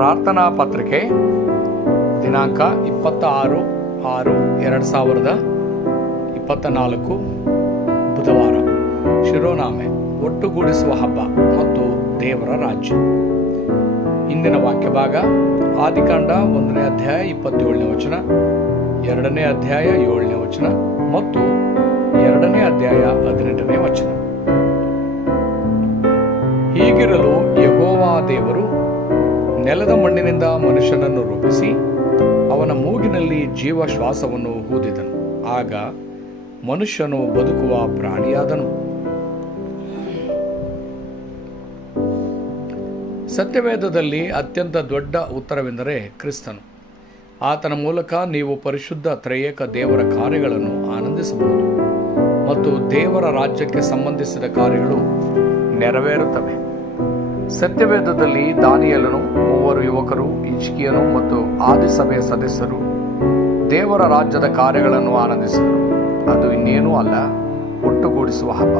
ಪ್ರಾರ್ಥನಾ ಪತ್ರಿಕೆ, ದಿನಾಂಕ ಇಪ್ಪತ್ತ ಆರು ಆರು ಎರಡು ಸಾವಿರದ ಇಪ್ಪತ್ತ ನಾಲ್ಕು ಬುಧವಾರ. ಶಿರೋನಾಮೆ, ಒಟ್ಟುಗೂಡಿಸುವ ಹಬ್ಬ ಮತ್ತು ದೇವರ ರಾಜ್ಯ. ಇಂದಿನ ವಾಕ್ಯ ಭಾಗ ಆದಿಕಾಂಡ ಒಂದನೇ ಅಧ್ಯಾಯ ಇಪ್ಪತ್ತೇಳನೇ ವಚನ, ಎರಡನೇ ಅಧ್ಯಾಯ ಏಳನೇ ವಚನ ಮತ್ತು ಎರಡನೇ ಅಧ್ಯಾಯ ಹದಿನೆಂಟನೇ ವಚನ. ಹೀಗಿರಲು ಯಹೋವಾ ದೇವರು ನೆಲದ ಮಣ್ಣಿನಿಂದ ಮನುಷ್ಯನನ್ನು ರೂಪಿಸಿ ಅವನ ಮೂಗಿನಲ್ಲಿ ಜೀವ ಶ್ವಾಸವನ್ನು ಊದಿದನು ಆಗ ಮನುಷ್ಯನು ಬದುಕುವ ಪ್ರಾಣಿಯಾದನು. ಸತ್ಯವೇದದಲ್ಲಿ ಅತ್ಯಂತ ದೊಡ್ಡ ಉತ್ತರವೆಂದರೆ ಕ್ರಿಸ್ತನು. ಆತನ ಮೂಲಕ ನೀವು ಪರಿಶುದ್ಧ ತ್ರಯೇಕ ದೇವರ ಕಾರ್ಯಗಳನ್ನು ಆನಂದಿಸಬಹುದು. ಮತ್ತು ದೇವರ ರಾಜ್ಯಕ್ಕೆ ಸಂಬಂಧಿಸಿದ ಕಾರ್ಯಗಳು ನೆರವೇರುತ್ತವೆ. ಸತ್ಯವೇದದಲ್ಲಿ ದಾನಿಯಲನು, ಮೂವರು ಯುವಕರು ಇಚ್ಕಿಯನು ಮತ್ತು ಆದಿಸಭೆಯ ಸದಸ್ಯರು ದೇವರ ರಾಜ್ಯದ ಕಾರ್ಯಗಳನ್ನು ಆನಂದಿಸಿದರು. ಅದು ಇನ್ನೇನೂ ಅಲ್ಲ, ಒಟ್ಟುಗೂಡಿಸುವ ಹಬ್ಬ.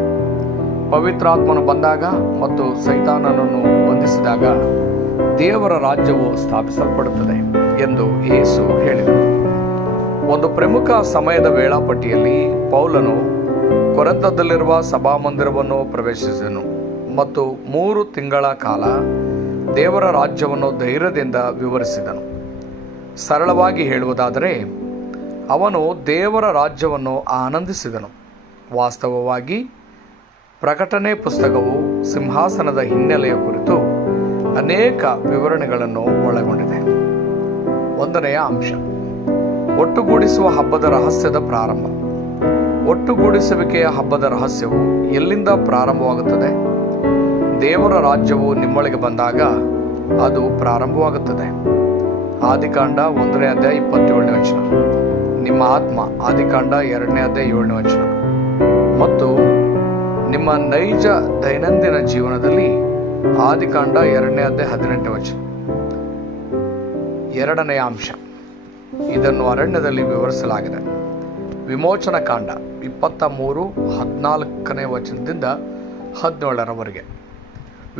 ಪವಿತ್ರಾತ್ಮನು ಬಂದಾಗ ಮತ್ತು ಸೈತಾನನನ್ನು ಬಂಧಿಸಿದಾಗ ದೇವರ ರಾಜ್ಯವು ಸ್ಥಾಪಿಸಲ್ಪಡುತ್ತದೆ ಎಂದು ಯೇಸು ಹೇಳಿದರು ಒಂದು ಪ್ರಮುಖ ಸಮಯದ ವೇಳಾಪಟ್ಟಿಯಲ್ಲಿ ಪೌಲನು ಕೊರಂತದಲ್ಲಿರುವ ಸಭಾಮಂದಿರವನ್ನು ಪ್ರವೇಶಿಸಿದನು. ಮತ್ತು ಮೂರು ತಿಂಗಳ ಕಾಲ ದೇವರ ರಾಜ್ಯವನ್ನು ಧೈರ್ಯದಿಂದ ವಿವರಿಸಿದನು. ಸರಳವಾಗಿ ಹೇಳುವುದಾದರೆ, ಅವನು ದೇವರ ರಾಜ್ಯವನ್ನು ಆನಂದಿಸಿದನು. ವಾಸ್ತವವಾಗಿ, ಪ್ರಕಟಣೆ ಪುಸ್ತಕವು ಸಿಂಹಾಸನದ ಹಿನ್ನೆಲೆಯ ಕುರಿತು ಅನೇಕ ವಿವರಣೆಗಳನ್ನು ಒಳಗೊಂಡಿದೆ. ಒಂದನೆಯ ಅಂಶ, ಒಟ್ಟುಗೂಡಿಸುವ ಹಬ್ಬದ ರಹಸ್ಯದ ಪ್ರಾರಂಭ. ಒಟ್ಟುಗೂಡಿಸುವಿಕೆಯ ಹಬ್ಬದ ರಹಸ್ಯವು ಎಲ್ಲಿಂದ ಪ್ರಾರಂಭವಾಗುತ್ತದೆ? ದೇವರ ರಾಜ್ಯವು ನಿಮ್ಮೊಳಗೆ ಬಂದಾಗ ಅದು ಪ್ರಾರಂಭವಾಗುತ್ತದೆ. ಆದಿಕಾಂಡ ಒಂದನೇ ಅಧ್ಯಾಯ ಇಪ್ಪತ್ತೇಳನೇ ವಚನ. ನಿಮ್ಮ ಆತ್ಮ ಆದಿಕಾಂಡ ಎರಡನೇ ಅಧ್ಯಾಯ ಏಳನೇ ವಚನ. ಮತ್ತು ನಿಮ್ಮ ನೈಜ ದೈನಂದಿನ ಜೀವನದಲ್ಲಿ ಆದಿಕಾಂಡ ಎರಡನೇ ಅಧ್ಯಾಯ ಹದಿನೆಂಟನೇ ವಚನ. ಎರಡನೆಯ ಅಂಶ. ಇದನ್ನು ಅರಣ್ಯದಲ್ಲಿ ವಿವರಿಸಲಾಗಿದೆ. ವಿಮೋಚನ ಕಾಂಡ ಇಪ್ಪತ್ತ ಮೂರು ಹದಿನಾಲ್ಕನೇ ವಚನದಿಂದ ಹದಿನೇಳರವರೆಗೆ.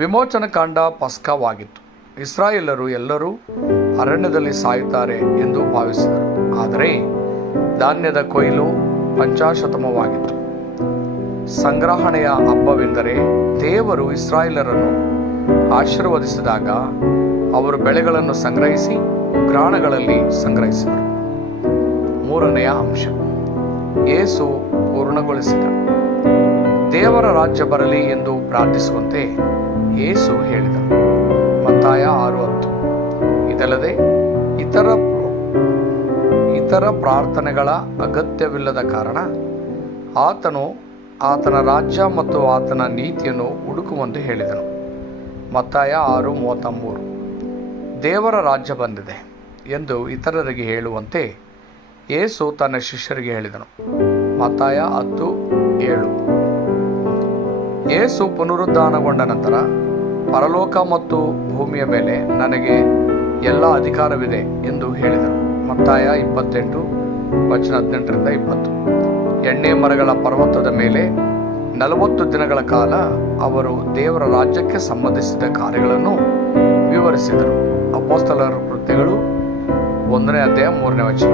ವಿಮೋಚನ ಕಾಂಡ ಪಸ್ಕವಾಗಿತ್ತು. ಇಸ್ರಾಯೇಲರು ಎಲ್ಲರೂ ಅರಣ್ಯದಲ್ಲಿ ಸಾಯುತ್ತಾರೆ ಎಂದು ಭಾವಿಸಿದರು. ಆದರೆ ಧಾನ್ಯದ ಕೊಯ್ಲು ಪಂಚಾಶತಮವಾಗಿತ್ತು. ಸಂಗ್ರಹಣೆಯ ಹಬ್ಬವೆಂದರೆ ದೇವರು ಇಸ್ರಾಯೇಲರನ್ನು ಆಶೀರ್ವದಿಸಿದಾಗ ಅವರು ಬೆಳೆಗಳನ್ನು ಸಂಗ್ರಹಿಸಿ ಗ್ರಾಣಗಳಲ್ಲಿ ಸಂಗ್ರಹಿಸಿದರು. ಮೂರನೆಯ ಅಂಶ ಏಸು ಪೂರ್ಣಗೊಳಿಸಿದ ದೇವರ ರಾಜ್ಯ ಬರಲಿ ಎಂದು ಪ್ರಾರ್ಥಿಸುವಂತೆ ಯೇಸು ಹೇಳಿದನು. ಮತ್ತಾಯ ಆರು ಹತ್ತು ಇದಲ್ಲದೆ ಇತರ ಇತರ ಪ್ರಾರ್ಥನೆಗಳ ಅಗತ್ಯವಿಲ್ಲದ ಕಾರಣ ಆತನು ಆತನ ರಾಜ್ಯ ಮತ್ತು ಆತನ ನೀತಿಯನ್ನು ಹುಡುಕುವಂತೆ ಹೇಳಿದನು. ಮತ್ತಾಯ ಆರು ಮೂವತ್ತ ಮೂರು ದೇವರ ರಾಜ್ಯ ಬಂದಿದೆ ಎಂದು ಇತರರಿಗೆ ಹೇಳುವಂತೆ ಯೇಸು ತನ್ನ ಶಿಷ್ಯರಿಗೆ ಹೇಳಿದನು. ಮತ್ತಾಯ ಹತ್ತು ಏಳು. ಯೇಸು ಪುನರುದ್ಧಾನಗೊಂಡ ನಂತರ ಪರಲೋಕ ಮತ್ತು ಭೂಮಿಯ ಮೇಲೆ ನನಗೆ ಎಲ್ಲ ಅಧಿಕಾರವಿದೆ ಎಂದು ಹೇಳಿದರು. ಮತ್ತಾಯ ಇಪ್ಪತ್ತೆಂಟು, ವಚನ ಹದಿನೆಂಟರಿಂದ ಇಪ್ಪತ್ತು. ಎಣ್ಣೆ ಮರಗಳ ಪರ್ವತದ ಮೇಲೆ ನಲವತ್ತು ದಿನಗಳ ಕಾಲ ಅವರು ದೇವರ ರಾಜ್ಯಕ್ಕೆ ಸಂಬಂಧಿಸಿದ ಕಾರ್ಯಗಳನ್ನು ವಿವರಿಸಿದರು. ಅಪೋಸ್ತಲರ ಕೃತ್ಯಗಳು ಒಂದನೇ ಅಧ್ಯಾಯ ಮೂರನೇ ವಚನ.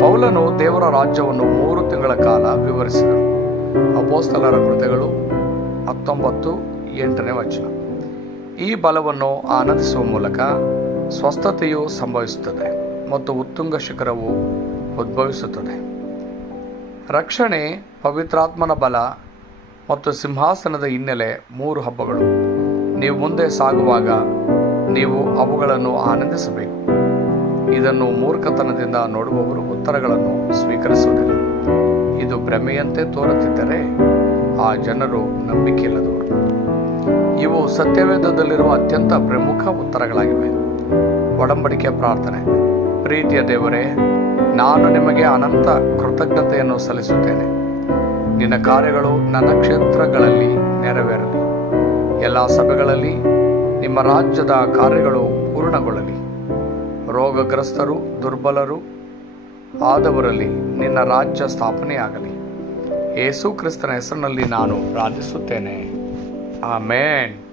ಪೌಲನು ದೇವರ ರಾಜ್ಯವನ್ನು ಮೂರು ತಿಂಗಳ ಕಾಲ ವಿವರಿಸಿದರು. ಅಪೋಸ್ತಲರ ಕೃತ್ಯಗಳು ಹತ್ತೊಂಬತ್ತು, ಎಂಟನೇ ವಚನ. ಈ ಬಲವನ್ನು ಆನಂದಿಸುವ ಮೂಲಕ ಸ್ವಸ್ಥತೆಯು ಸಂಭವಿಸುತ್ತದೆ ಮತ್ತು ಉತ್ತುಂಗ ಶಿಖರವು ಉದ್ಭವಿಸುತ್ತದೆ. ರಕ್ಷಣೆ, ಪವಿತ್ರಾತ್ಮನ ಬಲ ಮತ್ತು ಸಿಂಹಾಸನದ ಹಿನ್ನೆಲೆ ಮೂರು ಹಬ್ಬಗಳು. ನೀವು ಮುಂದೆ ಸಾಗುವಾಗ ನೀವು ಅವುಗಳನ್ನು ಆನಂದಿಸಬೇಕು. ಇದನ್ನು ಮೂರ್ಖತನದಿಂದ ನೋಡುವವರು ಉತ್ತರಗಳನ್ನು ಸ್ವೀಕರಿಸುವುದಿಲ್ಲ. ಇದು ಭ್ರಮೆಯಂತೆ ತೋರುತ್ತಿದ್ದರೆ ಆ ಜನರು ನಂಬಿಕೆಯಿಲ್ಲದವರು. ಇವು ಸತ್ಯವೇದದಲ್ಲಿರುವ ಅತ್ಯಂತ ಪ್ರಮುಖ ಉತ್ತರಗಳಾಗಿವೆ. ಒಡಂಬಡಿಕೆ ಪ್ರಾರ್ಥನೆ. ಪ್ರೀತಿಯ ದೇವರೇ, ನಾನು ನಿಮಗೆ ಅನಂತ ಕೃತಜ್ಞತೆಯನ್ನು ಸಲ್ಲಿಸುತ್ತೇನೆ. ನಿನ್ನ ಕಾರ್ಯಗಳು ನನ್ನ ಕ್ಷೇತ್ರಗಳಲ್ಲಿ ನೆರವೇರಲಿ. ಎಲ್ಲ ಸಭೆಗಳಲ್ಲಿ ನಿಮ್ಮ ರಾಜ್ಯದ ಕಾರ್ಯಗಳು ಪೂರ್ಣಗೊಳ್ಳಲಿ. ರೋಗಗ್ರಸ್ತರು, ದುರ್ಬಲರು ಆದವರಲ್ಲಿ ನಿನ್ನ ರಾಜ್ಯ ಸ್ಥಾಪನೆಯಾಗಲಿ. ಯೇಸು ಕ್ರಿಸ್ತನ ಹೆಸರಿನಲ್ಲಿ ನಾನು ಪ್ರಾರ್ಥಿಸುತ್ತೇನೆ. Amen.